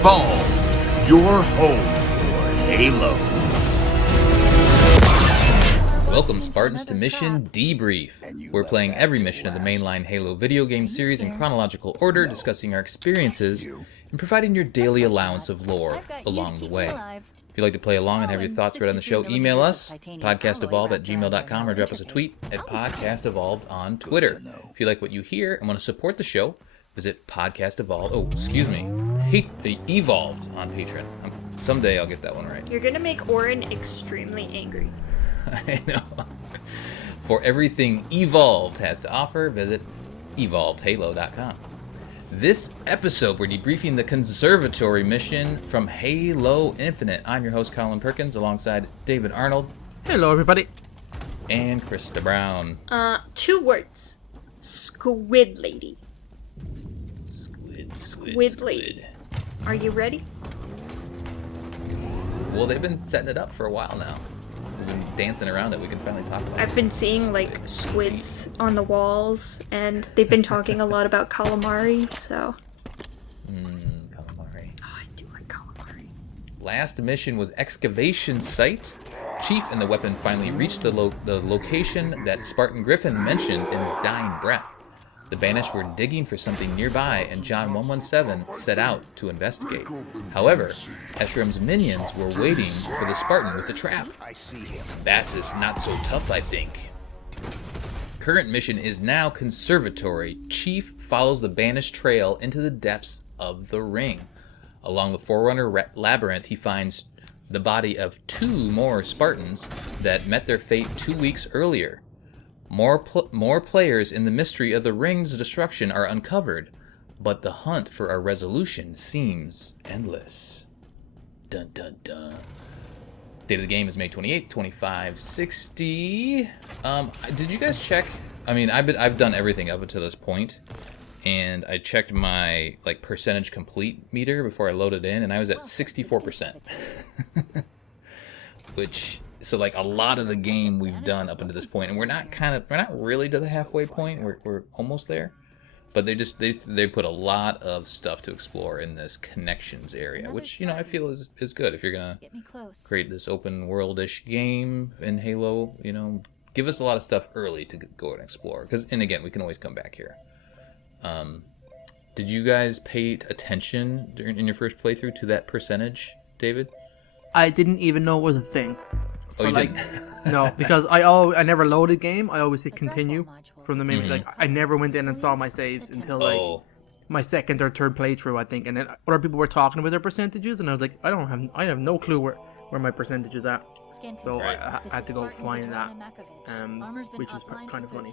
Evolved, your home for Halo. Welcome, Spartans, to Mission Debrief. We're playing every mission of the mainline Halo video game series in chronological order, discussing our experiences, and providing your daily allowance of lore along the way. If you'd like to play along and have your thoughts read on the show, email us, podcastevolve@gmail.com, or drop us a tweet at podcastevolved on Twitter. If you like what you hear and want to support the show, visit Evolved on Patreon. Someday I'll get that one right. You're gonna make Orin extremely angry. I know. For everything Evolved has to offer, visit evolvedhalo.com. This episode, we're debriefing the Conservatory mission from Halo Infinite. I'm your host, Colin Perkins, alongside David Arnold. Hello, everybody. And Krista Brown. 2 words. Squid Lady. Squid Lady. Are you ready? Well, they've been setting it up for a while now. We've been dancing around it. We can finally talk about it. I've been seeing, like, squids on the walls, and they've been talking a lot about calamari, so... Calamari. Oh, I do like calamari. Last mission was Excavation Site. Chief and the weapon finally reached the location that Spartan Griffin mentioned in his dying breath. The Banished were digging for something nearby, and John 117 set out to investigate. However, Eshrom's minions were waiting for the Spartan with the trap. Bassus not so tough, I think. Current mission is now Conservatory. Chief follows the Banished trail into the depths of the ring. Along the Forerunner labyrinth, he finds the body of 2 more Spartans that met their fate 2 weeks earlier. More players in the mystery of the ring's destruction are uncovered, but the hunt for a resolution seems endless. Dun dun dun. Date of the game is May 28th, 2560. Did you guys check? I mean, I've done everything up until this point, and I checked my percentage complete meter before I loaded in, and I was at 64%. So a lot of the game we've done up until this point, and we're not really to the halfway point. We're almost there, but they put a lot of stuff to explore in this connections area, which I feel is good if you're gonna create this open world-ish game in Halo. Give us a lot of stuff early to go and explore, and again, we can always come back here. Did you guys pay attention in your first playthrough to that percentage, David? I didn't even know it was a thing. Oh, you didn't? No, because I never loaded game. I always hit continue from the main. Mm-hmm. I never went in and saw my saves until my second or third playthrough, I think. And then other people were talking about their percentages, and I was like, I have no clue where my percentage is at. So I had to go find that, which is kind of funny.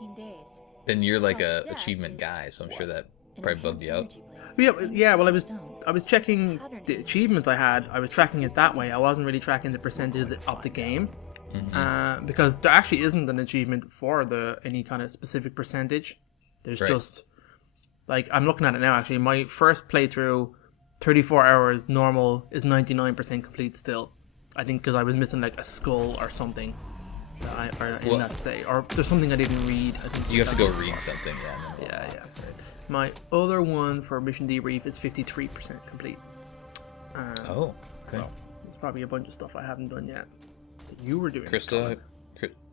And you're like a achievement guy, so I'm sure that probably bugged you out. Yeah. Well, I was checking the achievements I had. I was tracking it that way. I wasn't really tracking the percentage of the game, because there actually isn't an achievement for any kind of specific percentage. There's just I'm looking at it now. Actually, my first playthrough, 34 hours normal, is 99% complete still. I think because I was missing a skull or something. That state, or there's something I didn't read. I think you have to go read something. Yeah. My other one for Mission Debrief is 53% complete. Okay. So there's probably a bunch of stuff I haven't done yet that you were doing. Krista,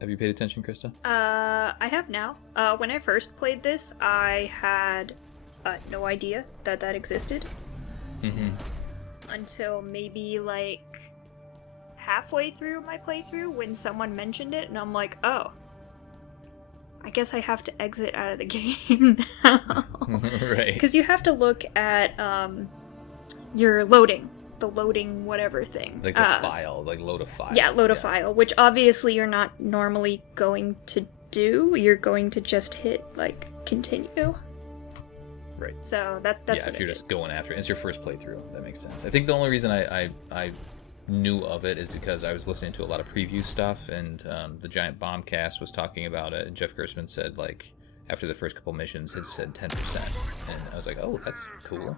have you paid attention, Krista? I have now. When I first played this, I had no idea that existed. Mm-hmm. Until maybe halfway through my playthrough when someone mentioned it, and I'm like, oh, I guess I have to exit out of the game now. Right. Because you have to look at your loading whatever thing. The file, load a file. Yeah, load a file, which obviously you're not normally going to do. You're going to just hit, continue. Right. So that's if you're just going after it. It's your first playthrough. That makes sense. I think the only reason I knew of it is because I was listening to a lot of preview stuff, and the Giant Bombcast was talking about it, and Jeff Gerstmann said after the first couple missions it said 10%, and I was like, oh, that's cool.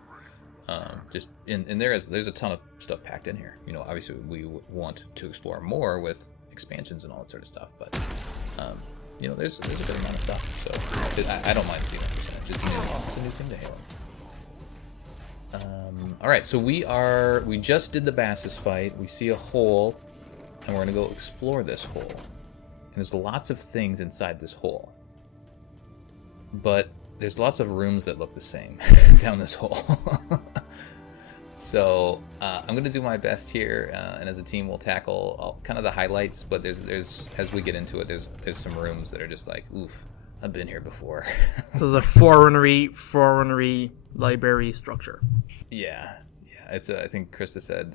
Just and there's a ton of stuff packed in here. Obviously we want to explore more with expansions and all that sort of stuff, but there's a good amount of stuff, so I don't mind seeing that percentage. It's a new thing to Halo. All right, so we just did the Bassus fight. We see a hole, and we're gonna go explore this hole. And there's lots of things inside this hole, but there's lots of rooms that look the same down this hole. So I'm gonna do my best here, and as a team, we'll tackle kind of the highlights. But there's as we get into it, there's some rooms that are just like, oof, I've been here before. So the forerunnery library structure. Yeah. It's I think Krista said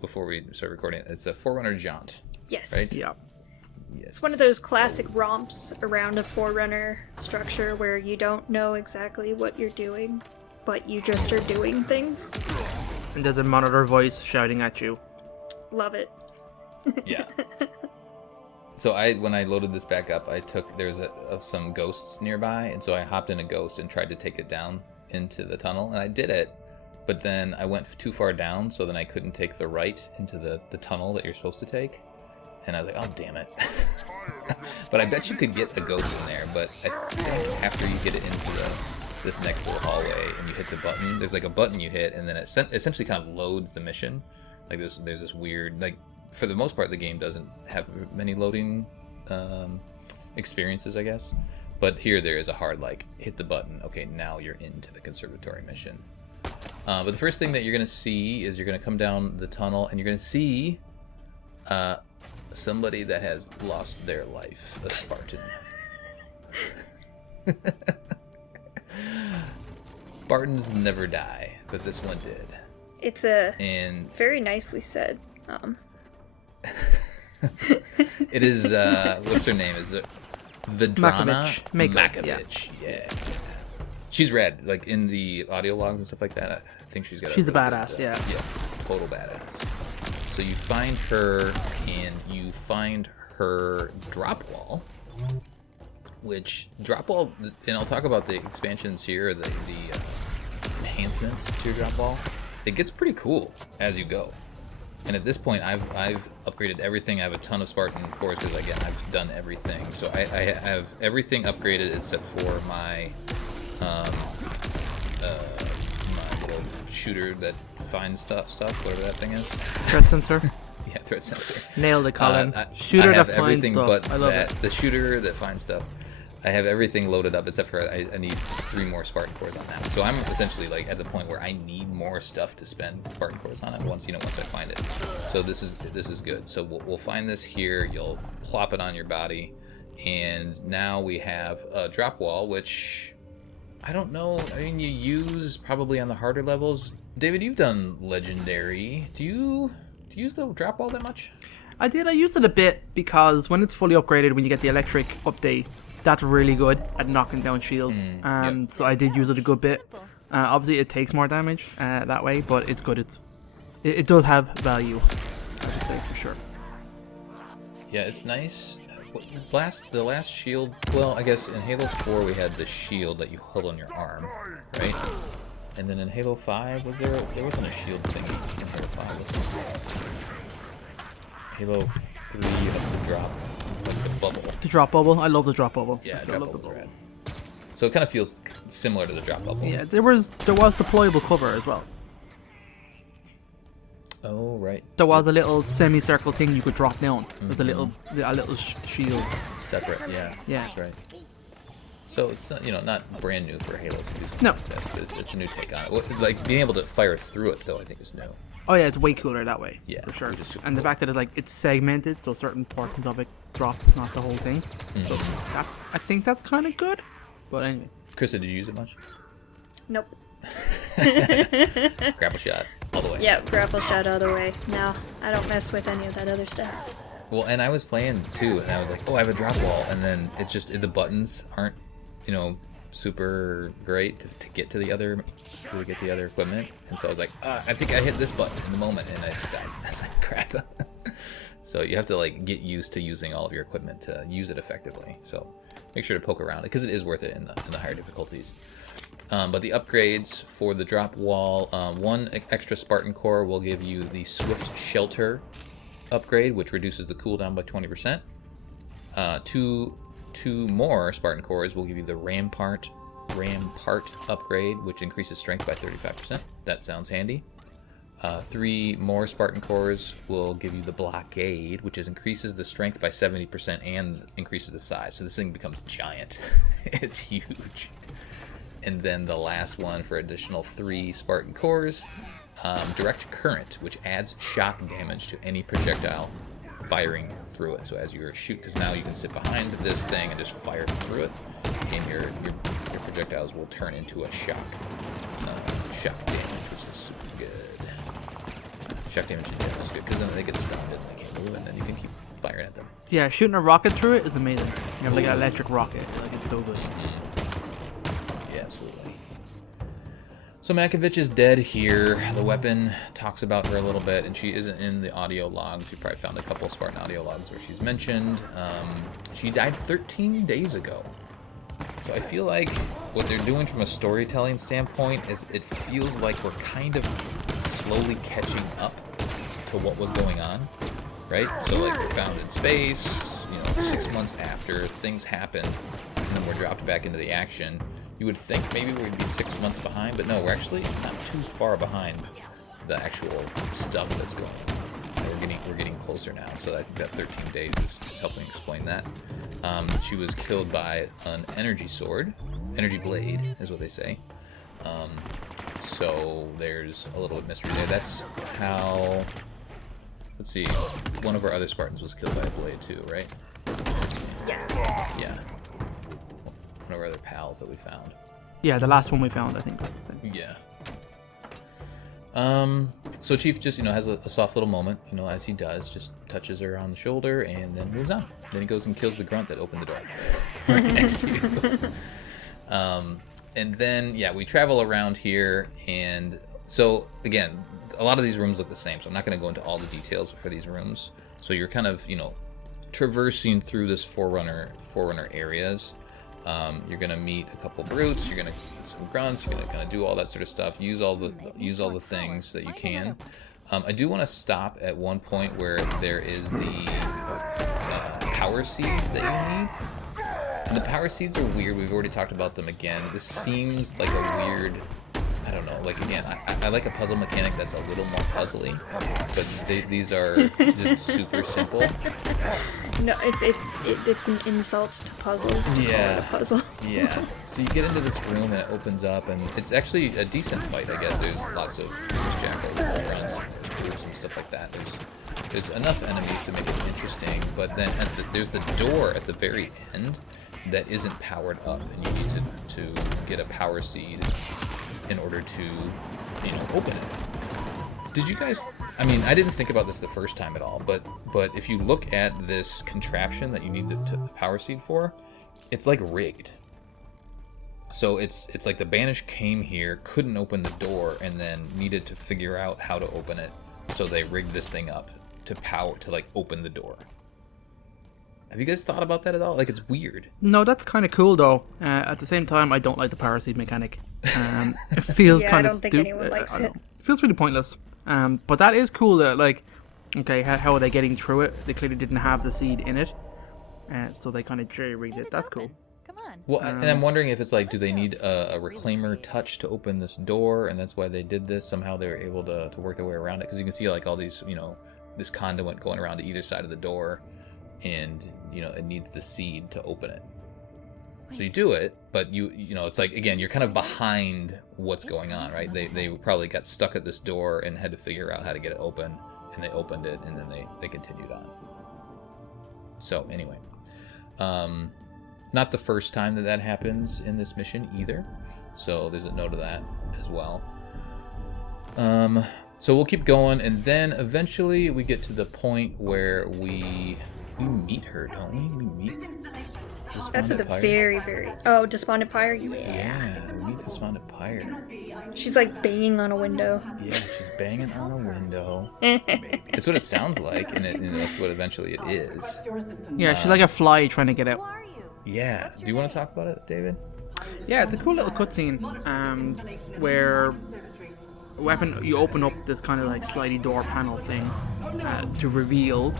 before we started recording, it's a Forerunner jaunt. Yes. Right. Yeah. Yes. It's one of those classic romps around a Forerunner structure where you don't know exactly what you're doing, but you just are doing things. And there's a monitor voice shouting at you. Love it. Yeah. So when I loaded this back up, there's some ghosts nearby, and so I hopped in a ghost and tried to take it down into the tunnel, and I did it, but then I went too far down, so then I couldn't take the right into the tunnel that you're supposed to take, and I was like, oh, damn it. But I bet you could get a ghost in there, but after you get it into this next little hallway and you hit the button, there's like a button you hit, and then it essentially kind of loads the mission. Like there's this weird, like, for the most part, the game doesn't have many loading experiences, I guess. But here there is a hard, like, hit the button. Okay, now you're into the Conservatory mission. But the first thing that you're going to see is you're going to come down the tunnel, and you're going to see somebody that has lost their life, a Spartan. Spartans never die, but this one did. It's very nicely said. It is, what's her name? Is it Vidrana Makovich? Yeah. She's red, like in the audio logs and stuff like that. I think she's got. She's a badass, yeah. Yeah, total badass. So you find her, and you find her drop wall, which drop wall, and I'll talk about the expansions here, the enhancements to your drop wall. It gets pretty cool as you go. And at this point, I've upgraded everything. I have a ton of Spartan cores because, again, I've done everything. So I have everything upgraded except for my my little shooter that finds stuff, whatever that thing is. Threat sensor. Yeah, threat sensor. Nailed it, Colin. Shooter I have that finds everything stuff. but I love that. it. The shooter that finds stuff. I have everything loaded up except for I need 3 more Spartan cores on that. So I'm essentially like at the point where I need more stuff to spend Spartan cores on it once I find it. So this is good. So we'll find this here. You'll plop it on your body, and now we have a drop wall, which I don't know. I mean, you use probably on the harder levels. David, you've done legendary. Do you use the drop wall that much? I did. I used it a bit because when it's fully upgraded, when you get the electric update, that's really good at knocking down shields. Yep. So I did use it a good bit. Obviously, it takes more damage that way, but it's good. It does have value, I would say, for sure. Yeah, it's nice. The last shield, well, I guess in Halo 4 we had the shield that you held on your arm, right? And then in Halo 5, there wasn't a shield thing in Halo 5, was there? Halo 3, you had the drop, like the bubble. The drop bubble? I love the drop bubble. Yeah, I still drop love the bubble. bubble. So it kind of feels similar to the drop bubble. Yeah, there was deployable cover as well. Oh, right. There was a little semicircle thing you could drop down. There's a little shield. Separate, yeah. Yeah. That's right. So it's not brand new for Halo to do something No. like this, but it's a new take on it. Well, like being able to fire through it though, I think is new. Oh yeah, it's way cooler that way. Yeah, for sure. which is super And the cool. fact that it's segmented, so certain portions of it drop, not the whole thing. So I think that's kind of good. But anyway. Krista, did you use it much? Nope. Grapple shot all the way. Yeah, grapple shot all the way. No, I don't mess with any of that other stuff. Well, and I was playing too, and I was like, oh, I have a drop wall, and then the buttons aren't, super great to get to the other equipment, and so I was like, I think I hit this button in the moment, and I just died. I was like, crap. So you have to like get used to using all of your equipment to use it effectively. So make sure to poke around it because it is worth it in the higher difficulties. But the upgrades for the drop wall, 1 extra Spartan core will give you the Swift Shelter upgrade, which reduces the cooldown by 20%. Two more Spartan cores will give you the Rampart ram part upgrade, which increases strength by 35%. That sounds handy. 3 more Spartan cores will give you the blockade, which increases the strength by 70% and increases the size. So this thing becomes giant. It's huge. And then the last one for additional 3 Spartan cores, direct current, which adds shock damage to any projectile firing through it. So as you shoot, because now you can sit behind this thing and just fire through it, and your projectiles will turn into a shock damage, which is super good. Shock damage is good because then they get stunned and they can't move, and then you can keep firing at them. Yeah, shooting a rocket through it is amazing. You have like an electric rocket, like it's so good. Yeah, absolutely. So Makovich is dead here. The weapon talks about her a little bit, and she isn't in the audio logs. You probably found a couple of Spartan audio logs where she's mentioned. She died 13 days ago. So I feel like what they're doing from a storytelling standpoint is it feels like we're kind of slowly catching up to what was going on, right? So like we're found in space, 6 months after things happen, and then we're dropped back into the action. You would think maybe we'd be 6 months behind, but no, we're actually not too far behind the actual stuff that's going on. We're getting closer now, so I think that 13 days is helping explain that. She was killed by an energy sword, energy blade is what they say. So there's a little bit of mystery there. That's how. Let's see. One of our other Spartans was killed by a blade too, right? Yes. Yeah. One of our other pals that we found. Yeah, the last one we found, I think, was the same. Yeah. So Chief just, has a soft little moment, as he does, just touches her on the shoulder and then moves on. Then he goes and kills the grunt that opened the door right next to you. And then, yeah, we travel around here, and so, again, a lot of these rooms look the same, so I'm not going to go into all the details for these rooms. So you're kind of, traversing through this Forerunner areas. You're gonna meet a couple brutes. You're gonna meet some grunts. You're gonna kind of do all that sort of stuff. Use all the things that you can. I do want to stop at one point where there is the power seed that you need. And the power seeds are weird. We've already talked about them again. This seems like a weird. I don't know. Like again, I like a puzzle mechanic that's a little more puzzly, but these are just super simple. No, it's an insult to puzzles. Yeah. To puzzle. Yeah. So you get into this room and it opens up, and it's actually a decent fight, I guess. There's lots of jackals, runs, groups, and stuff like that. There's enough enemies to make it interesting, but then there's the door at the very end that isn't powered up, and you need to get a power seed in order to, open it. Did you guys? I mean, I didn't think about this the first time at all, but if you look at this contraption that you need the power seed for, it's like rigged. So it's like the Banished came here, couldn't open the door, and then needed to figure out how to open it. So they rigged this thing up to open the door. Have you guys thought about that at all? Like, it's weird. No, that's kind of cool though. At the same time, I don't like the power seed mechanic. It feels kind of stupid. I don't think anyone likes it. It feels really pointless. But that is cool that, like, okay, how are they getting through it? They clearly didn't have the seed in it. So they kind of jerry-rigged it. That's cool. Come on. Well, and I'm wondering if it's like, do they need a reclaimer touch to open this door, and that's why they did this? Somehow they were able to work their way around it, because you can see like all these, this conduit going around to either side of the door, and it needs the seed to open it. So you do it, but it's like, again, you're kind of behind what's going on, right? They probably got stuck at this door and had to figure out how to get it open, and they opened it, and then they continued on. So anyway, not the first time that happens in this mission either. So there's a note of that as well. So we'll keep going, and then eventually we get to the point where we meet her, don't we? We meet That's at the Despondent very, very... Oh, Despondent Pyre? Yeah. Yeah, we meet Despondent Pyre. She's like banging on a window. Yeah, she's banging on a window. It's what it sounds like, and that's what eventually it is. Yeah, she's like a fly trying to get out. Who are you? Yeah. Do you want to talk about it, David? Yeah, it's a cool little cutscene where you open up this kind of like slidey door panel thing to reveal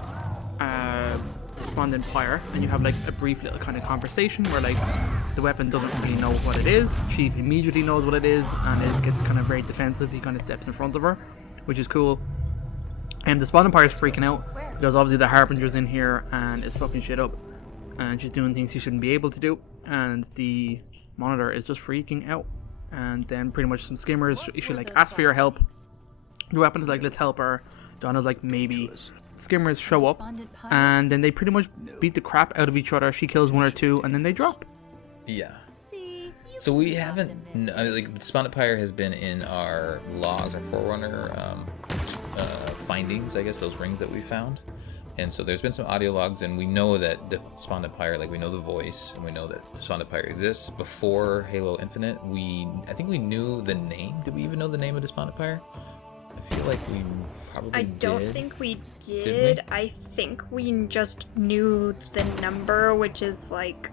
despondent pyre, and you have like a brief little kind of conversation where like the weapon doesn't really know what it is. Chief immediately knows what it is, and it gets kind of very defensive. He kind of steps in front of her, which is cool. And despondent pyre is freaking out because obviously the Harbinger's in here and is fucking shit up, and she's doing things she shouldn't be able to do, and the monitor is just freaking out. And then pretty much some skimmers, she like asks for your help. The weapon is like, let's help her. Donna's like, maybe. Skimmers show up, and then they pretty much beat the crap out of each other. She kills one or two, and then they drop. Yeah. So we haven't, like, Despondent Pyre has been in our logs, our Forerunner findings, I guess, those rings that we found. And so there's been some audio logs, and we know that Despondent Pyre, like, we know the voice, and we know that Despondent Pyre exists. Before Halo Infinite, I think we knew the name. Did we even know the name of Despondent Pyre? I feel like we probably I don't did. think we Didn't did. we? I think we just knew the number, which is like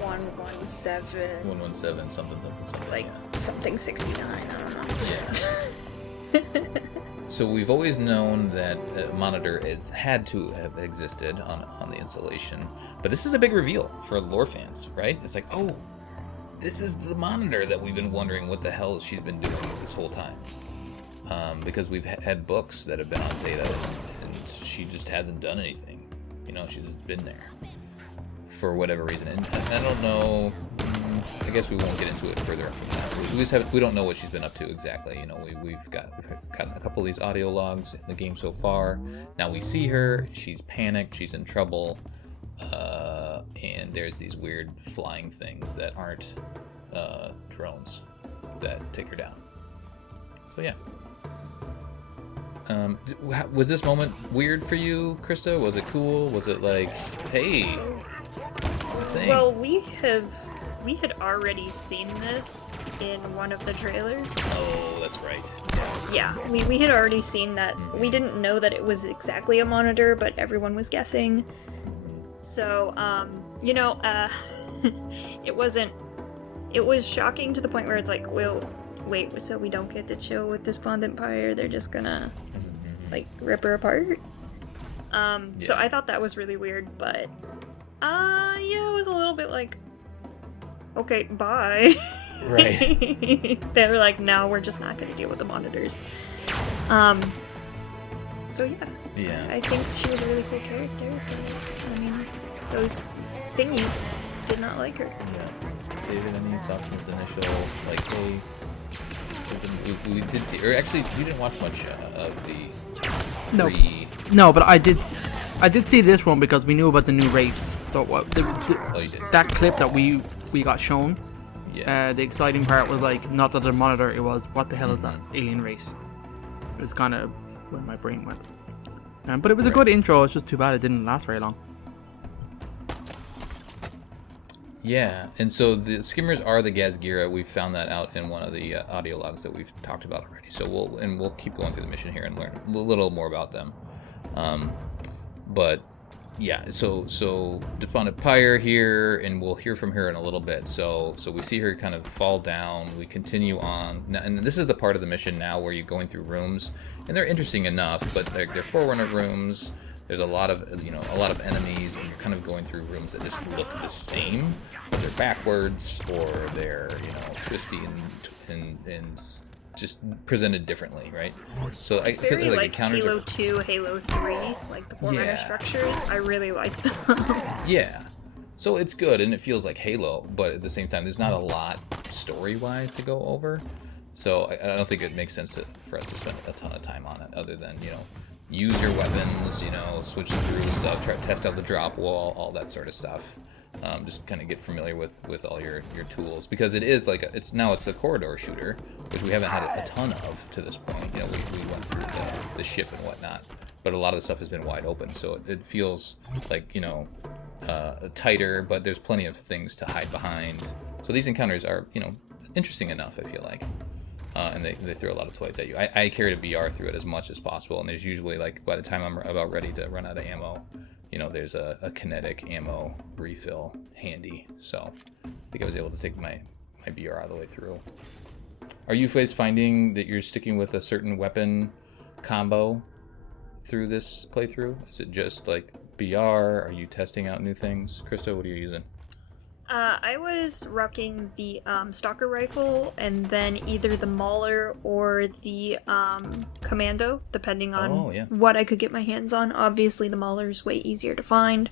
117. 117, something. Like Yeah. something 69, I don't know. Yeah. So we've always known that Monitor had to have existed on the installation, but this is a big reveal for lore fans, right? It's like, oh, this is the Monitor that we've been wondering what the hell she's been doing this whole time. Because we've had books that have been on Zeta, and she just hasn't done anything. You know, she's just been there for whatever reason. And I don't know. I guess we won't get into it further from that. We don't know what she's been up to exactly. You know, we've gotten a couple of these audio logs in the game so far. Now we see her. She's panicked. She's in trouble. And there's these weird flying things that aren't drones that take her down. So yeah. Was this moment weird for you, Krista? Was it cool? Was it like, hey, thing? Well, we had already seen this in one of the trailers. Oh, that's right. Yeah, we had already seen that. Mm-hmm. We didn't know that it was exactly a monitor, but everyone was guessing. So, you know, it was shocking to the point where it's like, well, wait, so we don't get to chill with Despondent Pyre? They're just gonna, like, rip her apart? So I thought that was really weird, but, yeah, it was a little bit like, okay, bye. Right. They were like, no, we're just not gonna deal with the monitors. So yeah. I think she was a really cool character. I mean, those thingies did not like her. Yeah. David, any thoughts on this initial, like, hey, we did see, or actually, you didn't watch much of the No. No, but I did see this one because we knew about the new race. So what? Oh, you did. That clip that we got shown. Yeah. The exciting part was like not that the monitor. It was what the hell is that alien race? It's kind of where my brain went. But it was a good intro. It's just too bad it didn't last very long. Yeah, and so the skimmers are the Gazgira. We found that out in one of the audio logs that we've talked about already. So we'll keep going through the mission here and learn a little more about them. But yeah, so Despondent Pyre here, and we'll hear from her in a little bit. So we see her kind of fall down. We continue on, and this is the part of the mission now where you're going through rooms, and they're interesting enough, but they're Forerunner rooms. There's a lot of enemies, and you're kind of going through rooms that just look the same, but they're backwards or they're twisty and just presented differently, right? So It's I feel very like encounters Halo are 2, Halo 3, like the Forerunner structures. I really like them. yeah. So it's good, and it feels like Halo, but at the same time, there's not a lot story-wise to go over. So I don't think it makes sense for us to spend a ton of time on it, other than use your weapons, switch through stuff, try to test out the drop wall, all that sort of stuff. Just kind of get familiar with all your tools, because it is like it's a corridor shooter, which we haven't had a ton of to this point. We went through the ship and whatnot, but a lot of the stuff has been wide open, so it feels like tighter, but there's plenty of things to hide behind. So these encounters are interesting enough, I feel like. And they throw a lot of toys at you. I carried a BR through it as much as possible, and there's usually, like, by the time I'm about ready to run out of ammo, there's a kinetic ammo refill handy. So I think I was able to take my BR all the way through. Are you guys finding that you're sticking with a certain weapon combo through this playthrough? Is it just like BR? Are you testing out new things? Krista, what are you using? I was rocking the stalker rifle, and then either the Mauler or the commando, depending on what I could get my hands on. Obviously, the Mauler is way easier to find.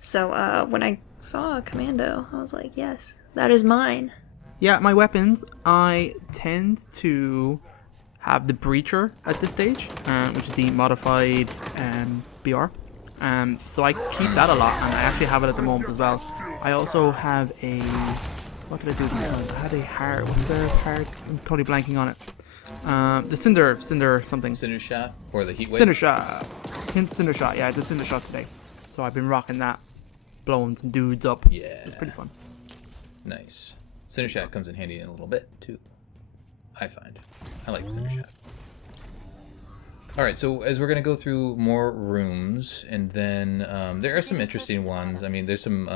So when I saw a commando, I was like, yes, that is mine. Yeah, my weapons, I tend to have the Breacher at this stage, which is the modified BR. So I keep that a lot, and I actually have it at the moment as well. I also have a... What did I do this time? I had a heart... What's the heart? I'm totally blanking on it. The Cinder something. Cinder Shot? Or the Heat Wave? Cinder Shot. Cinder Shot, yeah, I did Cinder Shot today. So I've been rocking that. Blowing some dudes up. Yeah. It's pretty fun. Nice. Cinder Shot comes in handy in a little bit, too. I find. I like Cinder Shot. Alright, so as we're going to go through more rooms, and then there are some interesting ones. I mean, there's some...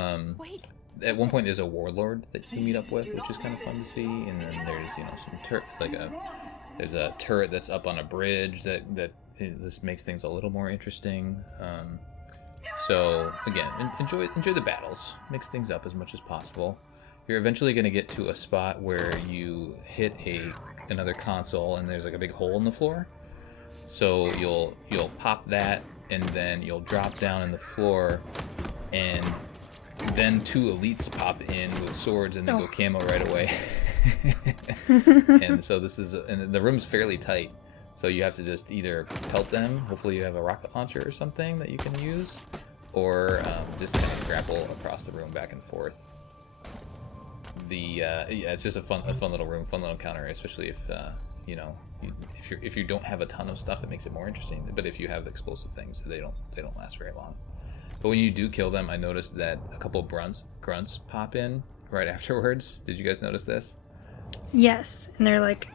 at one point there's a warlord that you meet up with, which is kind of fun to see, and then there's, you know, some there's a turret that's up on a bridge that this makes things a little more interesting. So, again, enjoy the battles. Mix things up as much as possible. You're eventually going to get to a spot where you hit another console, and there's like a big hole in the floor. So you'll pop that, and then you'll drop down in the floor, and then 2 elites pop in with swords and then go camo right away. And so and the room's fairly tight, so you have to just either pelt them. Hopefully you have a rocket launcher or something that you can use, or just kind of grapple across the room back and forth. Yeah, it's just a fun little room, fun little encounter, especially if you know. If you don't have a ton of stuff, it makes it more interesting. But if you have explosive things, they don't last very long. But when you do kill them, I noticed that a couple grunts pop in right afterwards. Did you guys notice this? Yes, and they're like,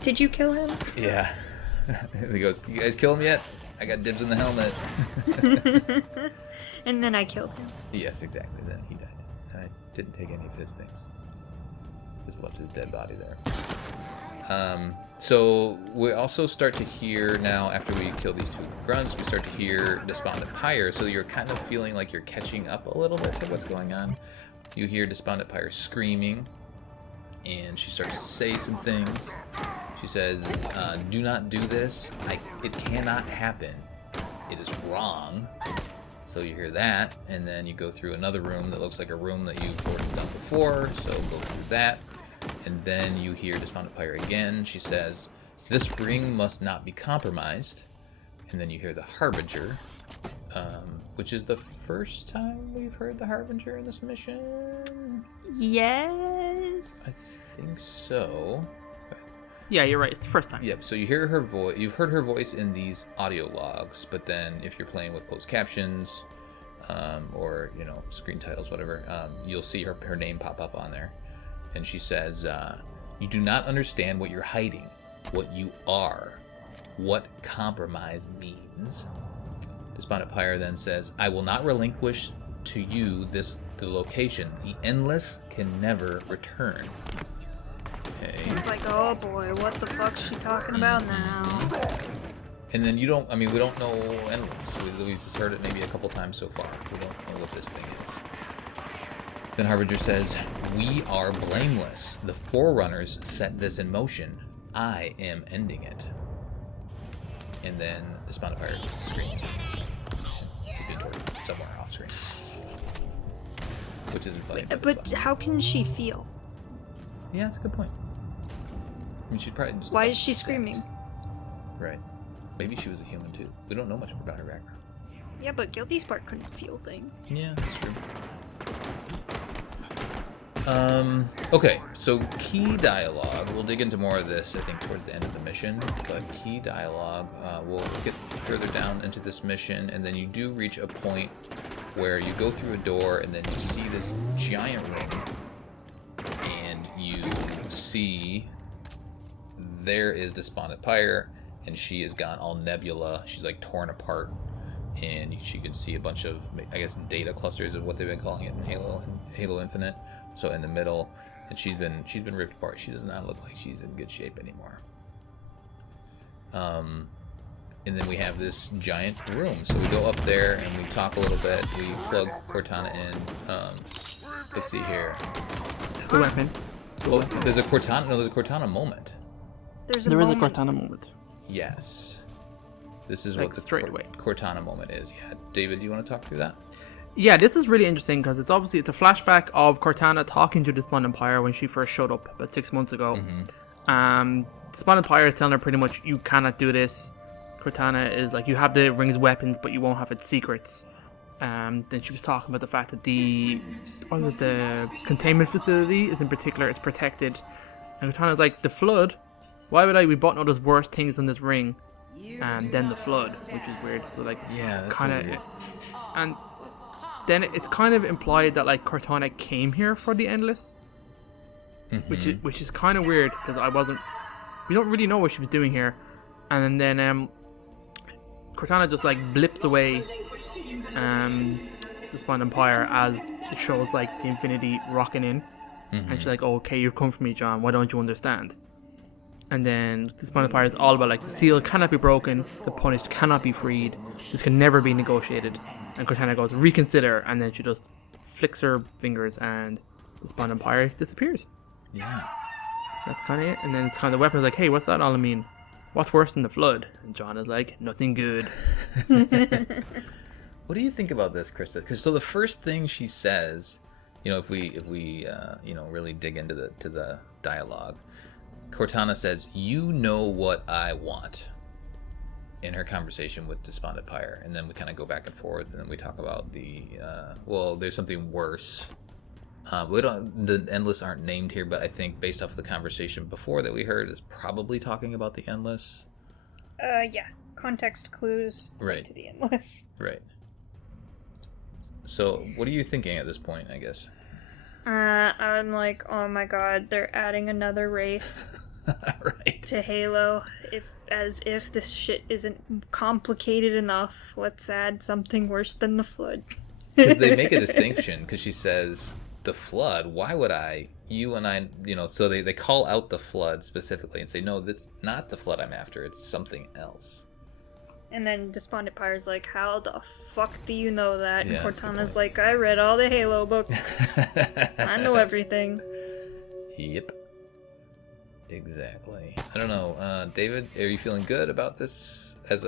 "Did you kill him?" Yeah. He goes, "You guys kill him yet? I got dibs in the helmet." And then I killed him. Yes, exactly. Then he died. I didn't take any of his things. Just left his dead body there. So we also start to hear now, after we kill these 2 grunts, we start to hear Despondent Pyre, so you're kind of feeling like you're catching up a little bit to what's going on. You hear Despondent Pyre screaming, and she starts to say some things. She says, "Do not do this. It cannot happen. It is wrong." So you hear that, and then you go through another room that looks like a room that you've already done before, so go through that. And then you hear Despondent Pyre again. She says, "This ring must not be compromised." And then you hear the Harbinger, which is the first time we've heard the Harbinger in this mission. Yes. I think so. Yeah, you're right. It's the first time. Yep. So you hear her voice. You've heard her voice in these audio logs, but then if you're playing with closed captions, or screen titles, whatever, you'll see her name pop up on there. And she says, "You do not understand what you're hiding, what you are, what compromise means." Despondent Pyre then says, "I will not relinquish to you the location. The endless can never return." Okay. It's like, oh boy, what the fuck's she talking about now? And then we don't know endless. We've just heard it maybe a couple times so far. We don't know what this thing is. Then Harbinger says, "We are blameless. The Forerunners set this in motion. I am ending it." And then Despondent Pyre screams. Somewhere off screen. Which isn't funny. But how can she feel? Yeah, that's a good point. I mean, she'd probably just Why is she upset. screaming? Right. Maybe she was a human too. We don't know much about her background. Yeah, but Guilty Spark couldn't feel things. Yeah, that's true. Okay, so key dialogue. We'll dig into more of this, I think, towards the end of the mission. But key dialogue, we'll get further down into this mission, and then you do reach a point where you go through a door, and then you see this giant room, and you see there is Despondent Pyre, and she is gone all nebula. She's like torn apart, and she can see a bunch of, I guess, data clusters of what they've been calling it in Halo Infinite. So in the middle, and she's been ripped apart. She does not look like she's in good shape anymore. And then we have this giant room. So we go up there and we talk a little bit. We plug Cortana in. Let's see here. The weapon. Oh, there's a Cortana. No, there's a Cortana moment. There is a Cortana moment. Yes. This is Like, what the straight away. Cortana moment is. Yeah. David, do you want to talk through that? Yeah, this is really interesting because it's a flashback of Cortana talking to the Despondent Pyre when she first showed up about 6 months ago. Despondent Pyre is telling her pretty much, you cannot do this. Cortana is like, you have the ring's weapons, but you won't have its secrets. Then she was talking about the fact that the containment facility is in particular, it's protected. And Cortana's like, the flood? Why would we bought all those worse things in this ring? And then the flood, which is weird. So like, Yeah, that's kind so of, weird. and then it's kind of implied that like Cortana came here for the Endless, which is kind of weird because we don't really know what she was doing here, and then Cortana just like blips away, Despondent Pyre as it shows like the Infinity rocking in, and she's like, oh, okay, you've come for me, John. Why don't you understand? And then Despondent Pyre is all about like, the seal cannot be broken, the punished cannot be freed, this can never be negotiated. And Cortana goes, reconsider, and then she just flicks her fingers and Despondent Pyre disappears. Yeah. That's kind of it. And then it's kind of the weapon's like, hey, what's that all mean? What's worse than the flood? And John is like, nothing good. What do you think about this, Krista? Because so the first thing she says, if we really dig into the dialogue, Cortana says, "You know what I want." In her conversation with Despondent Pyre, and then we kind of go back and forth, and then we talk about there's something worse. The Endless aren't named here, but I think based off of the conversation before that we heard, is probably talking about the Endless. Yeah. Context clues Right. to the Endless. Right. So, what are you thinking at this point, I guess? I'm like, oh my god, they're adding another race Right. to Halo. As if this shit isn't complicated enough, let's add something worse than the flood. Because they make a distinction, because she says, the flood, why would you and I, so they call out the flood specifically and say, no, that's not the flood I'm after, it's something else. And then Despondent Pyre's like, how the fuck do you know that? Yeah, and that's a good Cortana's point. like, I read all the Halo books. I know everything. Yep. Exactly. I don't know. David, are you feeling good about this? As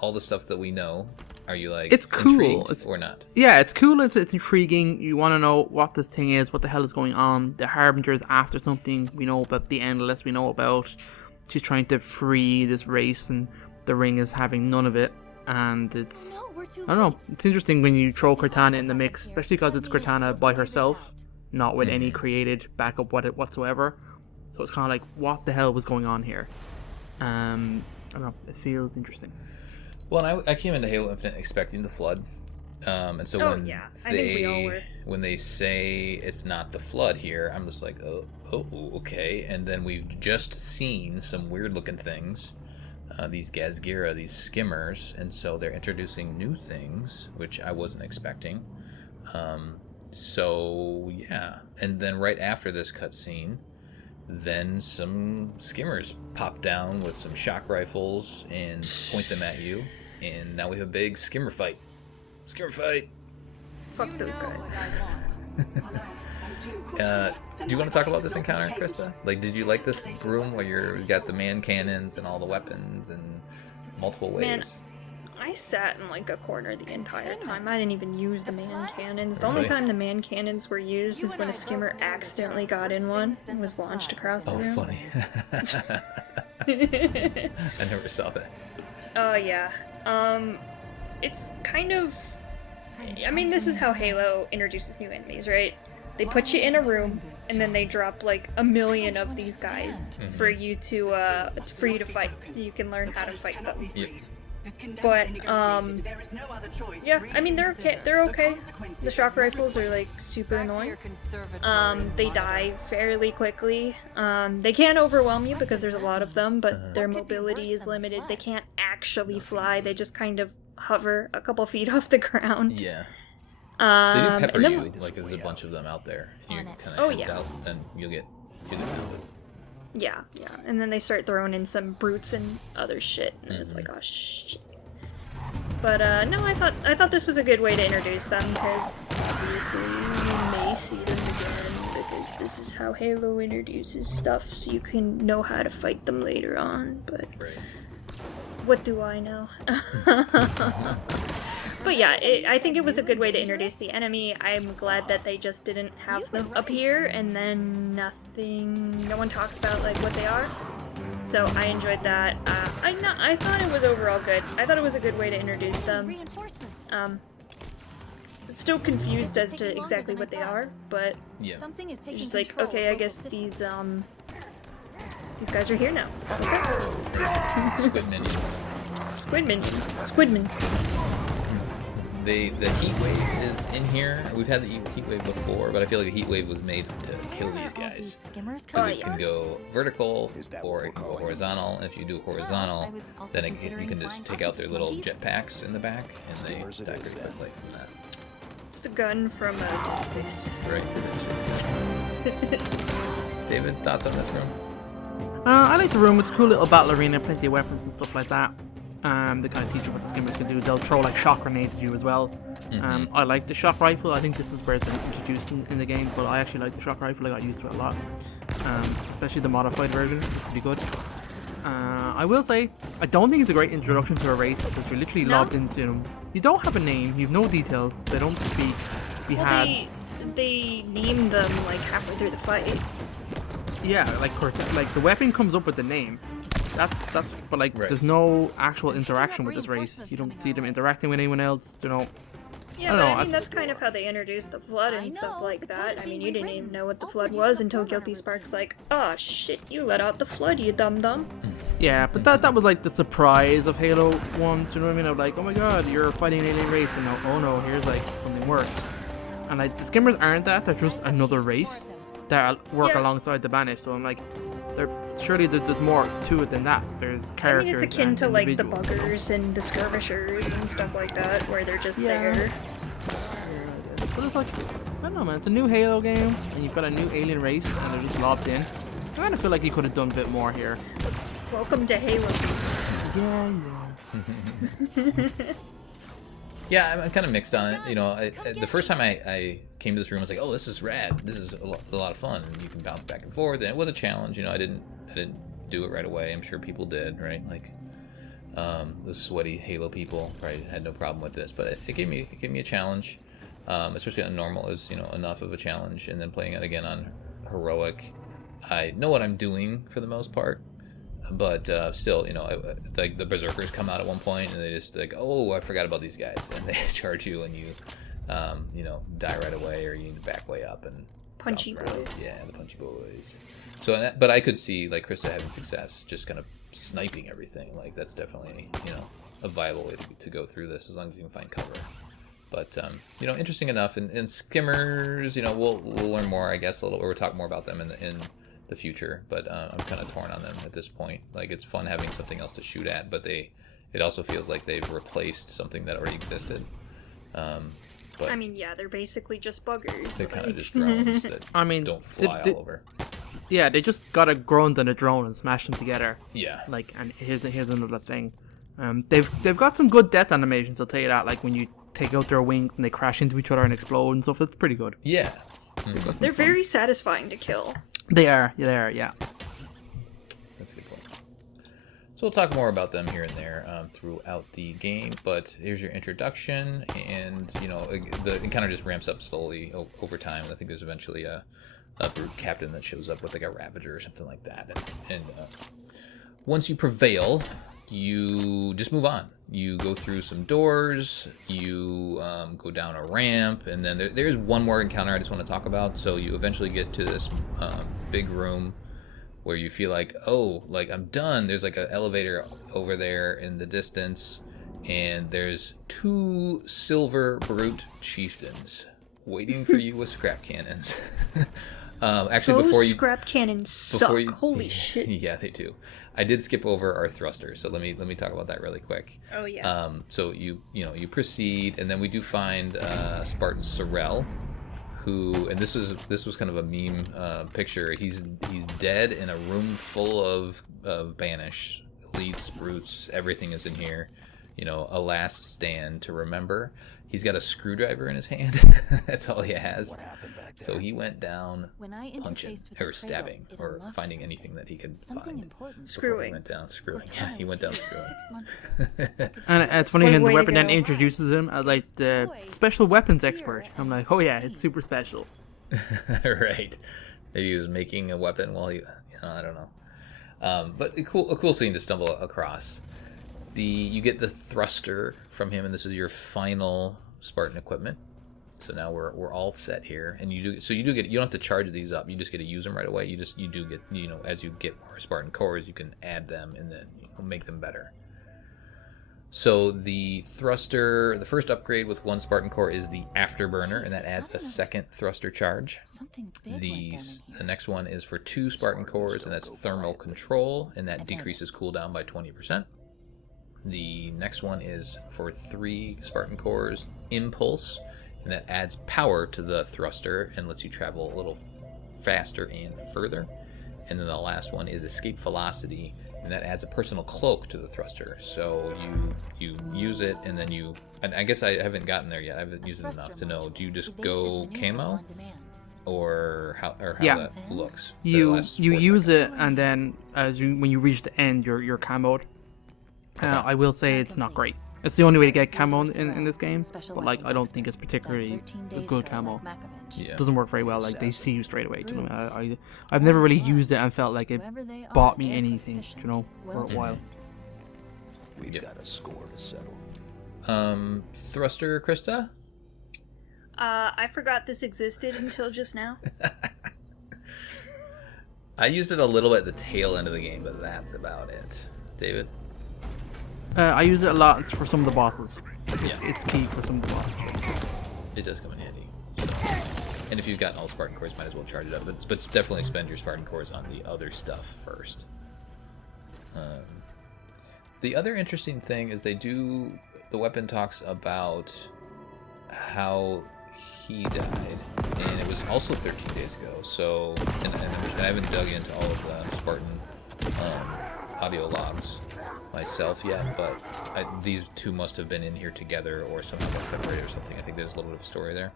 all the stuff that we know, are you like, It's cool. intrigued or not? Yeah, it's cool. It's intriguing. You want to know what this thing is, what the hell is going on. The Harbinger's after something. We know about the Endless. We know about she's trying to free this race, and the ring is having none of it. And it's, I don't know. It's interesting when you throw Cortana in the mix, especially because it's Cortana by herself, not with any created backup whatsoever. So it's kind of like, what the hell was going on here? I don't know. It feels interesting. Well, and I came into Halo Infinite expecting the flood, and so Oh, yeah. I think we all were. when they say it's not the flood here, I'm just like, oh, okay. And then we've just seen some weird looking things, these Gazgira, these skimmers, and so they're introducing new things, which I wasn't expecting. So yeah, and then right after this cutscene, then some skimmers pop down with some shock rifles and point them at you, and now we have a big skimmer fight. Skimmer fight. Fuck those guys. Do you want to talk about this encounter, Krista? Like, did you like this room where you got the man cannons and all the weapons and multiple waves? I sat in like a corner the entire time. I didn't even use the man cannons. The only Really? time the man cannons were used was when a skimmer accidentally got in one and was launched across the Oh, room. funny. I never saw that. Oh yeah. It's kind of, I mean, this is how Halo introduces new enemies, right? They put you in a room and then they drop like a million of these guys for you to fight, so you can learn how to fight them. Yep. But yeah, I mean they're okay. They're okay. The shock rifles are like super annoying. They die fairly quickly. They can overwhelm you because there's a lot of them, but their mobility is limited. They can't actually fly. They just kind of hover a couple feet off the ground. Yeah. They do pepper and then, you, like there's a bunch of them out there. You kind of Oh, heads yeah. out, and you'll get pounded. Yeah, and then they start throwing in some brutes and other shit, and it's like, oh shit. But no, I thought this was a good way to introduce them, because obviously you may see them again, because this is how Halo introduces stuff, so you can know how to fight them later on. But what do I know? But yeah, I think it was a good way to introduce the enemy. I'm glad that they just didn't have them appear and then no one talks about like what they are. So I enjoyed that. I thought it was overall good. I thought it was a good way to introduce them. Still confused as to exactly what they are, but it's just like, okay, I guess these guys are here now. Okay. Squid minions. Squid minions. Squidman. The heat wave is in here. We've had the heat wave before, but I feel like the heat wave was made to kill these guys. Because it can go vertical or it can go horizontal. And if you do horizontal, then you can just take out their little jetpacks in the back, and they die very quickly from that. It's the gun from Dead Space. Right. David, thoughts on this room? I like the room. It's a cool little battle arena, plenty of weapons and stuff like that. They kind of teach you what the skimmers can do. They'll throw like shock grenades at you as well. I like the shock rifle. I think this is where it's introduced in the game, but I actually like the shock rifle. I got used to it a lot, especially the modified version. It's pretty good. I will say, I don't think it's a great introduction to a race because you're literally lobbed into them. You don't have a name. You have no details. They don't speak. They name them like halfway through the fight. Yeah, like the weapon comes up with the name. But like, there's no actual interaction with this race. You don't see them interacting with anyone else. You know. Yeah, but I mean, that's kind of how they introduced the Flood and stuff like that. I mean, you didn't even know what the Flood was until Guilty Spark's like, oh shit, you let out the Flood, you dum-dum. Yeah, but that was like the surprise of Halo 1, do you know what I mean? I'm like, oh my god, you're fighting an alien race, and now, oh no, here's like something worse. And like, the Skimmers aren't that, they're just another race that work alongside the Banished, so I'm like, surely there's more to it than that. There's characters. I mean, it's akin to like the buggers and the skirmishers and stuff like that, where they're just there. But it's like, I don't know, man. It's a new Halo game, and you've got a new alien race, and they're just lobbed in. I kind of feel like you could have done a bit more here. Welcome to Halo. Yeah. Yeah, I'm kind of mixed on it. You know, the first time I came to this room, I was like, "Oh, this is rad. This is a lot of fun. And you can bounce back and forth." And it was a challenge. You know, I didn't do it right away. I'm sure people did, right? Like, the sweaty Halo people probably had no problem with this, but it gave me a challenge, especially on normal. It was, you know, enough of a challenge, and then playing it again on heroic, I know what I'm doing for the most part. But still, you know, like the berserkers come out at one point and they just like, oh, I forgot about these guys, and they charge you and you, you know, die right away, or you need to back way up and punchy boys. Yeah, the punchy boys. So, but I could see like Krista having success, just kind of sniping everything. Like that's definitely, you know, a viable way to go through this as long as you can find cover. But you know, interesting enough. And skimmers, you know, we'll learn more, I guess, a little, or we'll talk more about them in the future, but I'm kind of torn on them at this point. Like, it's fun having something else to shoot at, but it also feels like they've replaced something that already existed. But I mean, yeah, they're basically just buggers. They're kind of just drones that don't fly all over. Yeah, they just got a grunt and a drone and smashed them together. Yeah. Like, and here's another thing. They've got some good death animations, I'll tell you that. Like when you take out their wings and they crash into each other and explode and stuff. It's pretty good. Yeah. They're very satisfying to kill. They are, yeah. That's a good point. So we'll talk more about them here and there throughout the game, but here's your introduction, and, you know, the encounter just ramps up slowly over time. I think there's eventually a brute captain that shows up with, like, a Ravager or something like that, and once you prevail, you just move on. You go through some doors, you go down a ramp, and then there's one more encounter I just want to talk about. So you eventually get to this big room where you feel like, oh, like I'm done. There's like an elevator over there in the distance, and there's 2 silver brute chieftains waiting for you with scrap cannons. Actually, those scrap cannons suck. Holy shit. Yeah, they do. I did skip over our thruster, so let me talk about that really quick. Oh yeah. So you proceed, and then we do find Spartan Sorrel, who, and this was kind of a meme picture. He's dead in a room full of Banished elites, brutes. Everything is in here. You know, a last stand to remember. He's got a screwdriver in his hand. That's all he has. So he went down punching or stabbing or finding anything that he could find. Screwing. He went down screwing. Yeah, he went down screwing. And it's funny What a when the way to weapon then go. introduces him as like the special weapons expert. I'm like, oh yeah, it's super special. Right. Maybe he was making a weapon while he, I don't know. But a cool scene to stumble across. You get the thruster from him, and this is your final Spartan equipment. So now we're all set here, and you don't have to charge these up. You just get to use them right away. You do get, as you get more Spartan cores, you can add them and then make them better. So the thruster, the first upgrade with one Spartan core is the afterburner, and that adds a second thruster charge. The next one is for 2 Spartan cores, and that's thermal control, and that decreases cooldown by 20%. The next one is for 3 Spartan cores, impulse, and that adds power to the thruster and lets you travel a little faster and further. And then the last one is escape velocity, and that adds a personal cloak to the thruster. So you use it, and then and I guess I haven't gotten there yet. I haven't used it enough to know. Do you just go camo, or how that looks? You use it, and then when you reach the end, you're camoed. Okay. I will say it's not great. It's the only way to get camo in this game, but like I don't think it's particularly a good camo. Yeah. It doesn't work very well. Like they see you straight away. You know, I've never really used it and felt like it bought me anything. You know, for a while. We've got a score to settle. Thruster, Krista? I forgot this existed until just now. I used it a little bit at the tail end of the game, but that's about it. David? I use it a lot for some of the bosses. Yeah. It's key for some of the bosses. It does come in handy. And if you've gotten all Spartan cores, might as well charge it up. But definitely spend your Spartan cores on the other stuff first. The other interesting thing is the weapon talks about how he died, and it was also 13 days ago. So, and I haven't dug into all of the Spartan audio logs myself yet, but these two must have been in here together or somehow got separated or something. I think there's a little bit of a story there.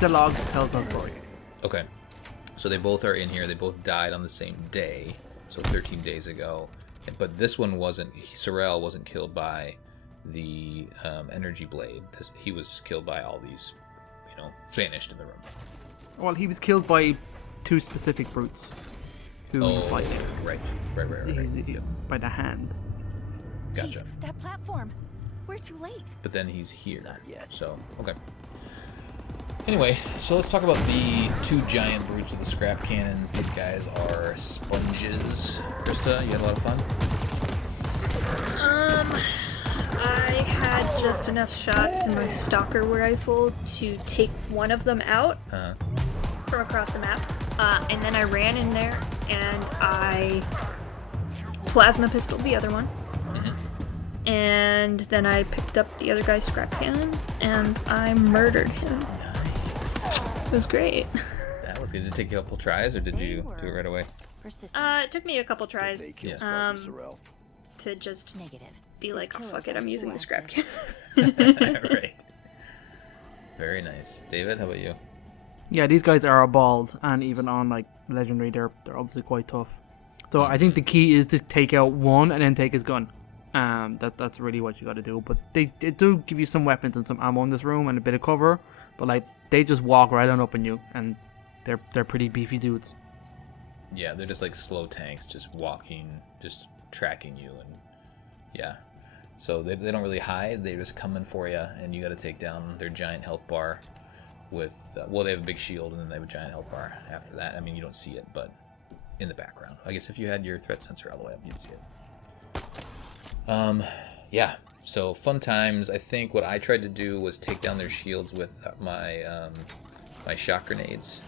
The logs tells a story. Okay, so they both are in here. They both died on the same day, so 13 days ago. But this one Sorrel wasn't killed by the energy blade. He was killed by all these, vanished in the room. Well, he was killed by 2 specific brutes who fight. Right. By the hand. Gotcha. Chief, that platform. We're too late. But then he's here. Not yet. So, okay. Anyway, so let's talk about the 2 giant brutes with the scrap cannons. These guys are sponges. Krista, you had a lot of fun? I had just enough shots in my stalker rifle to take one of them out from across the map. And then I ran in there and I plasma pistoled the other one. And then I picked up the other guy's scrap cannon and I murdered him. Nice. It was great. That was good. Did it take you a couple tries, or did you do it right away? It took me a couple tries Yeah. to just Negative. be like, oh These fuck it, killers I'm are using the still scrap active. cannon. Right. Very nice. David, how about you? Yeah, these guys are balls, and even on like legendary, they're obviously quite tough. So I think the key is to take out one and then take his gun. That's really what you got to do. But they do give you some weapons and some ammo in this room and a bit of cover. But like they just walk right on up on you, and they're pretty beefy dudes. Yeah, they're just like slow tanks, just walking, just tracking you, and yeah. So they don't really hide. They're just coming for you, and you got to take down their giant health bar. With they have a big shield, and then they have a giant health bar after that. I mean, you don't see it, but in the background. I guess if you had your threat sensor all the way up, you'd see it. Yeah, so fun times. I think what I tried to do was take down their shields with my my shock grenades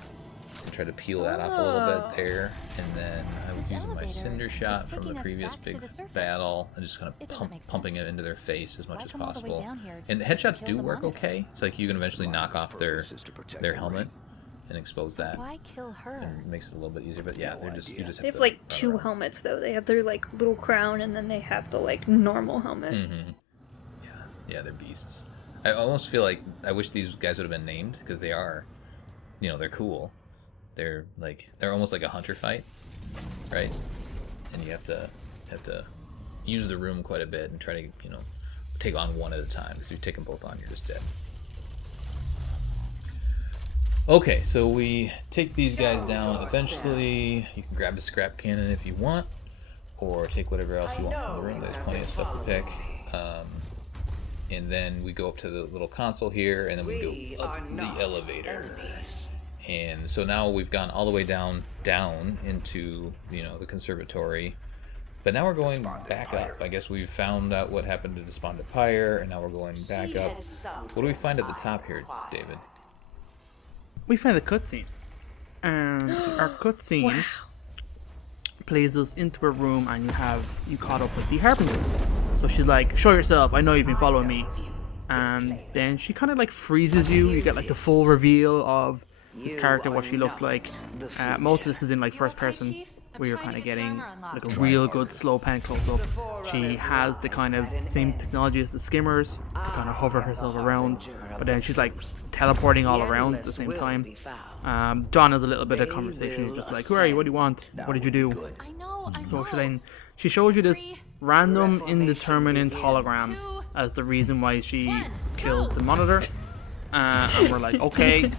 and try to peel that off a little bit there. And then I was using my cinder shot from the previous big battle and just kind of pumping it into their face as much as possible. And the headshots do work okay. It's like you can eventually knock off their helmet. and expose that. Why kill her? And it makes it a little bit easier. But yeah, you just have They have to like run 2 around. helmets though. They have their like little crown, and then they have the like normal helmet. Mm-hmm. Yeah, they're beasts. I almost feel like I wish these guys would have been named because they are, they're cool. They're almost like a hunter fight, right? And you have to use the room quite a bit and try to take on one at a time, because if you take them both on, you're just dead. Okay, so we take these guys down eventually. You can grab the scrap cannon if you want, or take whatever else you want from the room. There's plenty of stuff to pick. And then we go up to the little console here, and then we go up the elevator. And so now we've gone all the way down into the conservatory. But now we're going back up. I guess we've found out what happened to Despondent Pyre, and now we're going back up. What do we find at the top here, David? We find a cutscene. And our cutscene plays us into a room, and you caught up with the Harbinger. So she's like, show yourself, I know you've been following me. And then she kind of like freezes you. You get like the full reveal of this character, what she looks like. Most of this is in like first person, where you're kind of getting like a real good slow pan close up. She has the kind of same technology as the skimmers to kind of hover herself around, but then she's like teleporting all around at the same time. John has a little bit of conversation. He's just like, who are you? What do you want? What did you do? I know. So she shows you this random indeterminate hologram as the reason why she killed the monitor. And we're like, okay.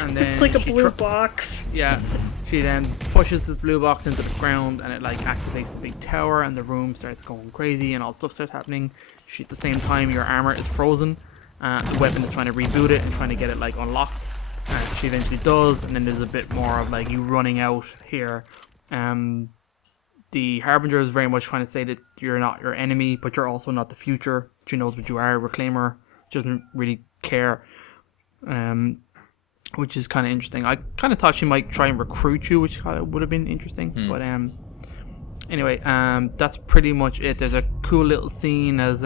And then It's like a blue box. Yeah. She then pushes this blue box into the ground, and it like activates a big tower, and the room starts going crazy, and all stuff starts happening. At the same time, your armor is frozen. The weapon is trying to reboot it and trying to get it like unlocked. And she eventually does, and then there's a bit more of like you running out here. The Harbinger is very much trying to say that you're not your enemy, but you're also not the future. She knows what you are, Reclaimer. She doesn't really care. Which is kind of interesting. I kind of thought she might try and recruit you, which would have been interesting. But anyway, that's pretty much it. There's a cool little scene as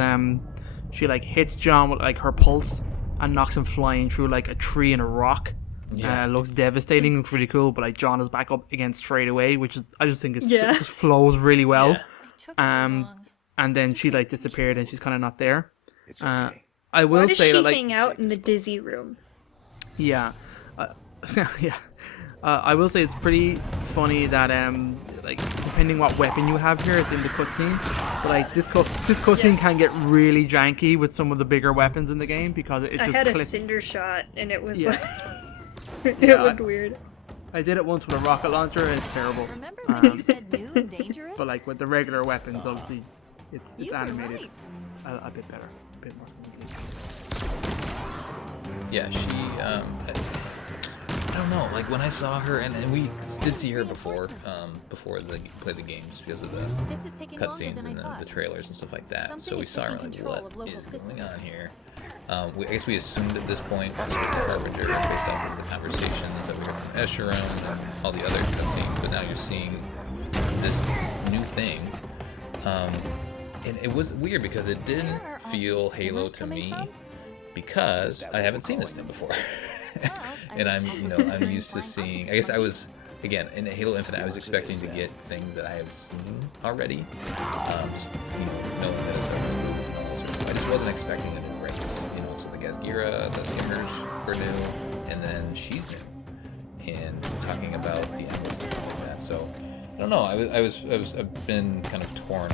she like hits John with like her pulse and knocks him flying through like a tree and a rock. Yeah. Looks devastating. Looks really cool. But like John is back up again straight away, which is I just think it just flows really well. Yeah. And then she like disappeared, and she's kind of not there. It's okay. I will Why does say she that like hang out in the dizzy room? yeah. Yeah. I will say it's pretty funny that like depending what weapon you have here, it's in the cutscene. But like this cutscene can get really janky with some of the bigger weapons in the game because it just I had clips. a cinder shot, and it was Yeah. like it Yeah. looked weird. I did it once with a rocket launcher, and it's terrible. Remember when you said new and dangerous? But like with the regular weapons, obviously, it's You were animated right. a bit better, a bit more smoothly. Yeah, she, I don't know, like when I saw her, and we did see her before they played the game, just because of the This is taking longer cutscenes than and I thought. the trailers and stuff like that. Something So we is saw her, taking like, control what of local is going systems. on here? I guess we assumed at this point, because with the Harbinger, based off of the conversations that we were on Escherone and all the other cutscenes, but now you're seeing this new thing. And it was weird because it didn't Where are all feel these Halo skimmers to coming me from? because I haven't seen this thing before. And I'm used to seeing, I guess I was, again, in Halo Infinite, I was expecting to get things that I have seen already. Just, knowing that it's a reboot and all that sort of stuff. I just wasn't expecting a new race. So the Gazgira, the Skimmers were new, and then she's new. And talking about the Endless and stuff like that. So, I don't know, I've been kind of torn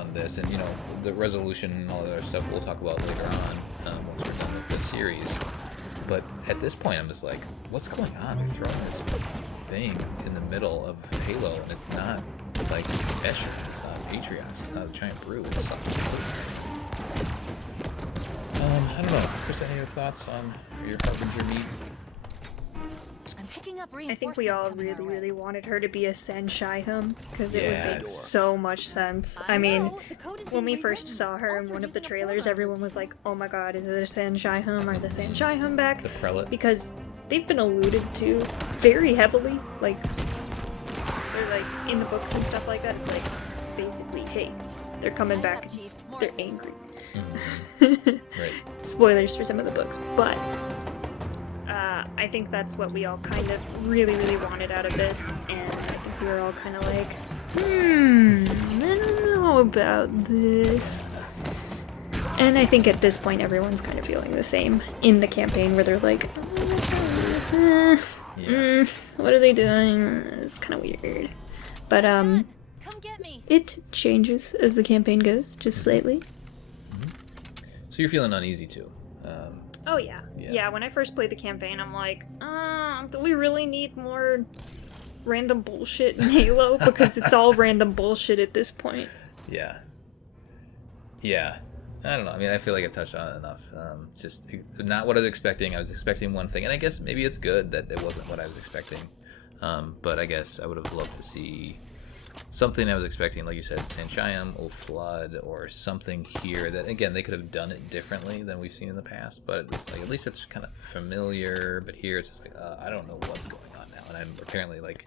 on this, and the resolution and all that other stuff we'll talk about later on, once we're done with the series. But at this point, I'm just like, what's going on? They're throwing this thing in the middle of Halo, and it's not like Escher, it's not Patriot, it's not a giant brew, it's something. I don't know. Chris, any other thoughts on your Harbinger meet? I'm picking up I think we all really, really wanted her to be a Sanshai-hum, because it would make so much sense. I mean, when we first saw her in one of the trailers, everyone was like, oh my god, is it a Sanshai-hum? Are the Sanshai-hum back? The prelate? Because they've been alluded to very heavily, like, they're like, in the books and stuff like that, it's like, basically, hey, they're coming back, they're angry. Mm-hmm. Right. Spoilers for some of the books, but I I think that's what we all kind of really, really wanted out of this, and I think we were all kind of like, I don't know about this. And I think at this point everyone's kind of feeling the same in the campaign, where they're like, what are they doing? It's kind of weird. But, Come get me. it changes as the campaign goes, just slightly. So you're feeling uneasy too. Oh yeah. Yeah, when I first played the campaign, I'm like, do we really need more random bullshit in Halo? Because it's all random bullshit at this point. Yeah. Yeah. I don't know. I mean, I feel like I've touched on it enough. Just not what I was expecting. I was expecting one thing, and I guess maybe it's good that it wasn't what I was expecting. But I guess I would have loved to see something I was expecting, like you said, Sanchayam or Flood or something here that, again, they could have done it differently than we've seen in the past, but it's like, at least it's kind of familiar, but here it's just like, I don't know what's going on now, and I'm apparently like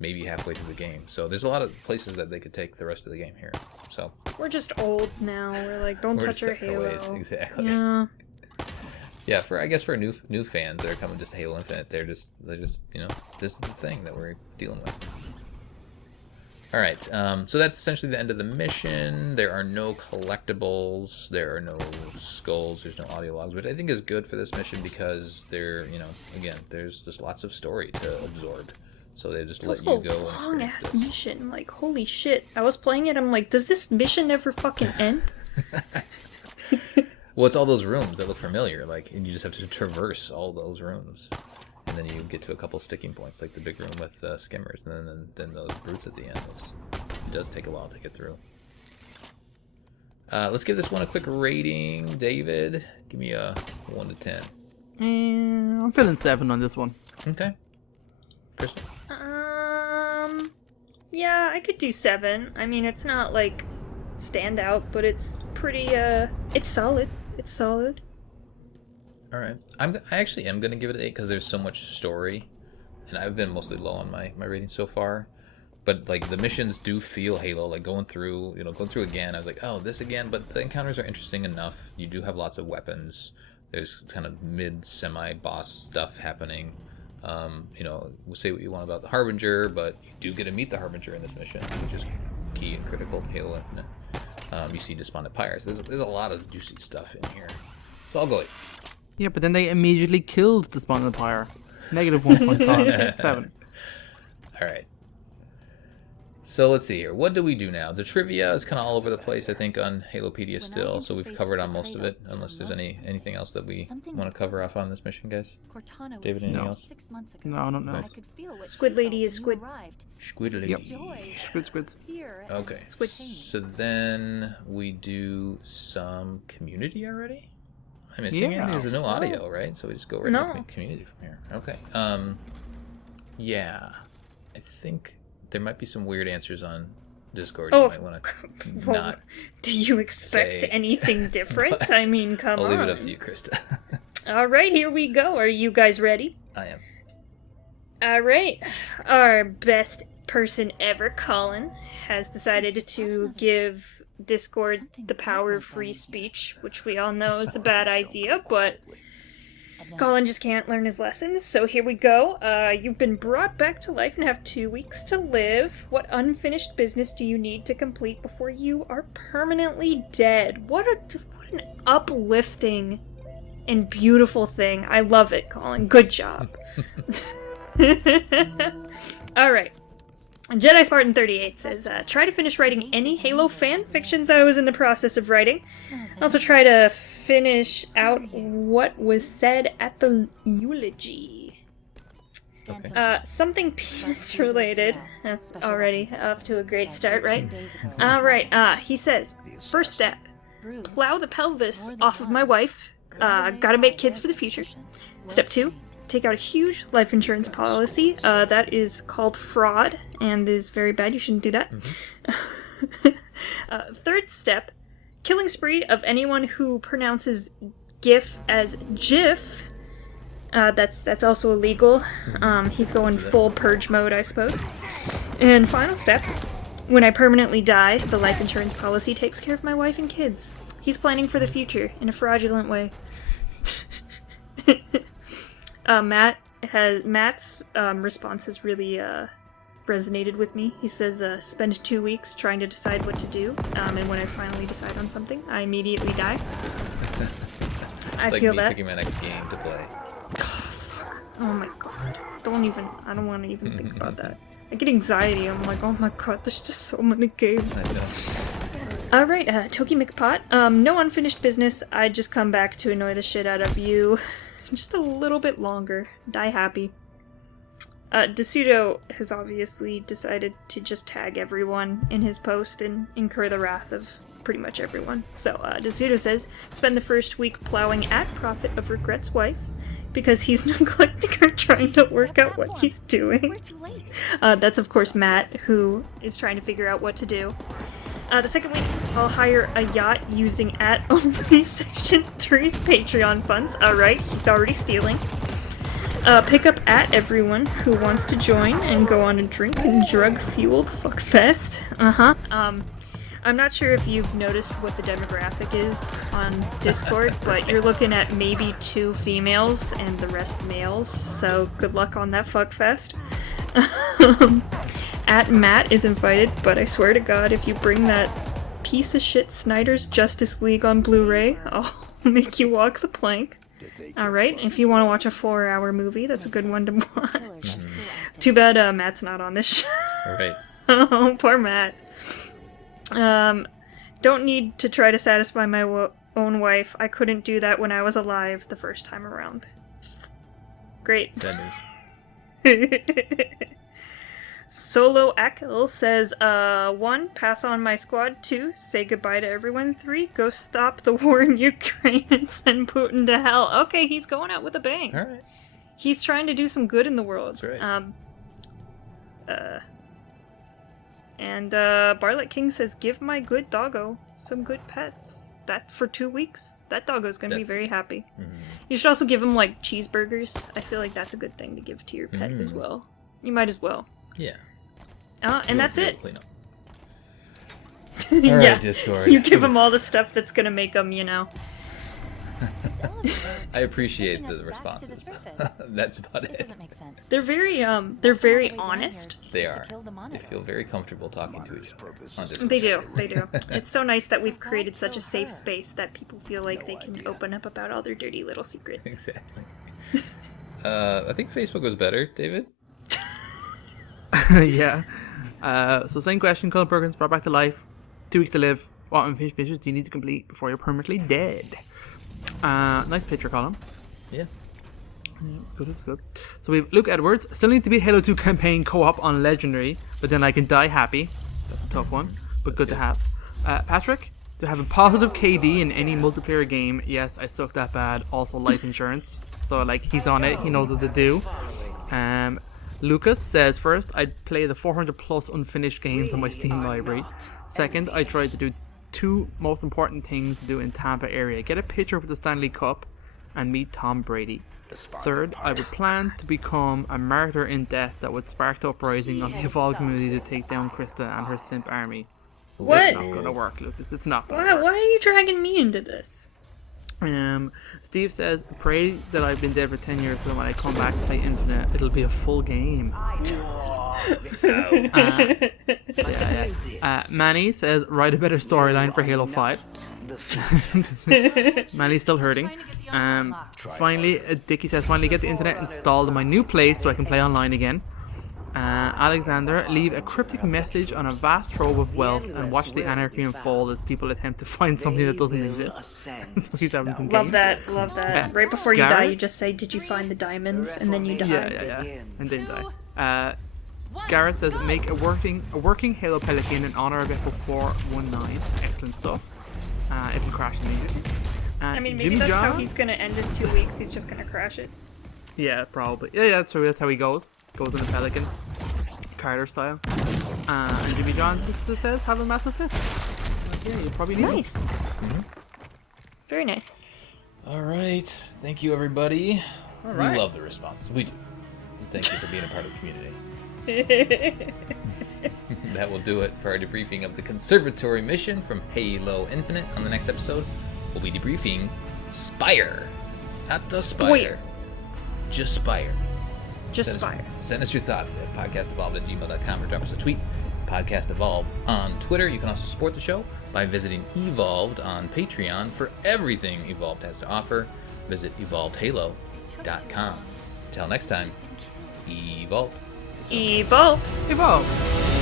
maybe halfway through the game, so there's a lot of places that they could take the rest of the game here. So We're just old now. We're like, don't we're touch just our set in our Halo. ways. Exactly. Yeah. Yeah, I guess for new fans that are coming just to Halo Infinite, they're just you know, this is the thing that we're dealing with. All right, so that's essentially the end of the mission. There are no collectibles, there are no skulls, there's no audio logs, which I think is good for this mission because there, you know, again, there's just lots of story to absorb. So they just let It's you also go a and long experience ass this. mission. Like, holy shit. I was playing it, I'm like, does this mission ever fucking end? Well, it's all those rooms that look familiar, like, and you just have to traverse all those rooms. And then you get to a couple sticking points, like the big room with skimmers, and then those brutes at the end. It does take a while to get through. Let's give this one a quick rating. David, give me a 1 to 10. I'm feeling 7 on this one. Okay. Kristen? Yeah, I could do 7. I mean, it's not like standout, but it's pretty, it's solid. It's solid. All right. I actually am going to give it an 8 because there's so much story. And I've been mostly low on my rating so far. But, like, the missions do feel Halo. Like, going through again, I was like, oh, this again. But the encounters are interesting enough. You do have lots of weapons. There's kind of mid-semi-boss stuff happening. You know, we'll say what you want about the Harbinger, but you do get to meet the Harbinger in this mission, which is key and critical to Halo Infinite. You see Despondent Pyres. There's a lot of juicy stuff in here. So I'll go 8. Yeah, but then they immediately killed the Despondent Pyre. Negative 1.5. 7. All right. So let's see here. What do we do now? The trivia is kind of all over the place, I think, on Halopedia still. So we've covered on most of it, unless there's anything else that we want to cover off on this mission, guys. Cortana David, was anything here else? 6 months ago. No, I don't know. I could feel what Squid she Lady felt is when you squid. arrived. Squid Lady. Yep. Joy Squids. here. Okay. Squid. So then we do some community already? I'm missing Yeah. it. There's no So- audio, right? So we just go right No. into community from here. Okay. Yeah. I think there might be some weird answers on Discord. You Oh, might want to well, not. do you expect say- anything different? I mean, come I'll on. leave it up to you, Krista. All right, here we go. Are you guys ready? I am. All right. Our best person ever, Colin, has decided to give Discord the power of free speech, which we all know is a bad idea, but Colin just can't learn his lessons, so here we go. You've been brought back to life and have 2 weeks to live. What unfinished business do you need to complete before you are permanently dead? What an uplifting and beautiful thing. I love it, Colin. Good job. Alright. Jedi Spartan 38 says, try to finish writing any Halo fan fictions I was in the process of writing. Also try to finish out what was said at the eulogy. Okay. Something penis related. Already off to a great start, right? Alright, he says, first step, plow the pelvis off of my wife. Gotta make kids for the future. Step 2, take out a huge life insurance policy. That is called fraud and is very bad. You shouldn't do that. Third step, killing spree of anyone who pronounces GIF as GIF. That's also illegal. He's going full purge mode, I suppose. And final step, when I permanently die, the life insurance policy takes care of my wife and kids. He's planning for the future in a fraudulent way. Matt's response has really resonated with me. He says, spend 2 weeks trying to decide what to do, and when I finally decide on something, I immediately die. I Like feel me that. picking my next game to play. Oh my god. I don't want to even think about that. I get anxiety. I'm like, oh my god, there's just so many games. I know. Alright, Toki McPot. No unfinished business. I'd just come back to annoy the shit out of you. Just a little bit longer. Die happy. DeSudo has obviously decided to just tag everyone in his post and incur the wrath of pretty much everyone. So, DeSudo says, spend the first week plowing at Prophet of Regret's wife because he's neglecting her trying to work out what he's doing. We're too late. That's, of course, Matt, who is trying to figure out what to do. The second week, I'll hire a yacht using @only Section 3's Patreon funds. Alright, he's already stealing. Pick up @everyone who wants to join and go on a drink and drug-fueled fuckfest. I'm not sure if you've noticed what the demographic is on Discord, but you're looking at maybe 2 females and the rest males, so good luck on that fuckfest. @Matt is invited, but I swear to God, if you bring that piece of shit Snyder's Justice League on Blu-ray, I'll make you walk the plank. Alright, if you want to watch a 4-hour movie, that's a good one to watch. Too bad Matt's not on this show. Alright. Oh, poor Matt. Don't need to try to satisfy my own wife. I couldn't do that when I was alive the first time around. Great. Sad news. Solo Akel says, 1, pass on my squad. 2, say goodbye to everyone. 3, go stop the war in Ukraine and send Putin to hell. Okay, he's going out with a bang. Alright. He's trying to do some good in the world. That's right. And Barlet King says, give my good doggo some good pets. That for 2 weeks, that doggo's gonna be That's very happy. Mhm. You should also give him like cheeseburgers. I feel like that's a good thing to give to your pet as well. You might as well. Yeah. And that's You'll it. clean up. Yeah. Alright, Discord. You give him all the stuff that's gonna make him, you know. I appreciate the responses. That's about It it. doesn't make sense. They're very honest. They are. They feel very comfortable talking to each other on Discord. They do. It's so nice that we've created such a safe space that people feel like they can open up about all their dirty little secrets. Exactly. I think Facebook was better, David. Yeah. So same question, Colin Perkins, brought back to life. 2 weeks to live. What unfinished missions do you need to complete before you're permanently dead? Nice picture, Colin. Yeah. It's good. So we have Luke Edwards. Still need to beat Halo 2 campaign co-op on Legendary, but then I can die happy. That's a tough one, but good to have. Patrick, to have a positive KD in any multiplayer game. Yes, I suck that bad. Also life insurance. So like he's on it. He knows what to do. Lucas says, first, I'd play the 400 plus unfinished games on my Steam library. Second, I tried to do 2 most important things to do in Tampa area. Get a picture with the Stanley Cup and meet Tom Brady. Third, I would plan to become a martyr in death that would spark the uprising of the Evolve community to take down Krista and her simp army. What? It's not gonna work, Lucas. It's not gonna Why work. are you dragging me into this? Steve says, pray that I've been dead for 10 years so that when I come back to play Infinite, it'll be a full game. Manny says, write a better storyline for Halo 5. Manny's still hurting. Finally, Dickie says, finally get the internet installed in my new place so I can play online again. Alexander, leave a cryptic message on a vast trove of wealth and watch the anarchy unfold as people attempt to find something that doesn't exist. So he's having some Love games. that. Right before you die, Garrett? you just say, did you find the diamonds? And then you die. Yeah. And then die. Garrett says, make a working Halo Pelican in honor of Echo 419. Excellent stuff. If you crash immediately. I mean, maybe Jimmy that's how John? he's gonna end his 2 weeks. He's just gonna crash it. Yeah, probably. Yeah, that's true. That's how he goes. Goes in a Pelican. Carter style. And Jimmy John just says, have a massive fist. Yeah, you probably need Nice. Very nice. Alright. Thank you, everybody. right. We love the responses. We do. And thank you for being a part of the community. That will do it for our debriefing of the Conservatory mission from Halo Infinite. On the next episode, we'll be debriefing Spire. Not the Spire. just Spire. Just Spire. Send us your thoughts at podcastevolved@gmail.com or drop us a tweet, Podcast Evolved on Twitter. You can also support the show by visiting Evolved on Patreon for everything Evolved has to offer. Visit evolvedhalo.com. Until next time, Evolve. Evolve. Evolve.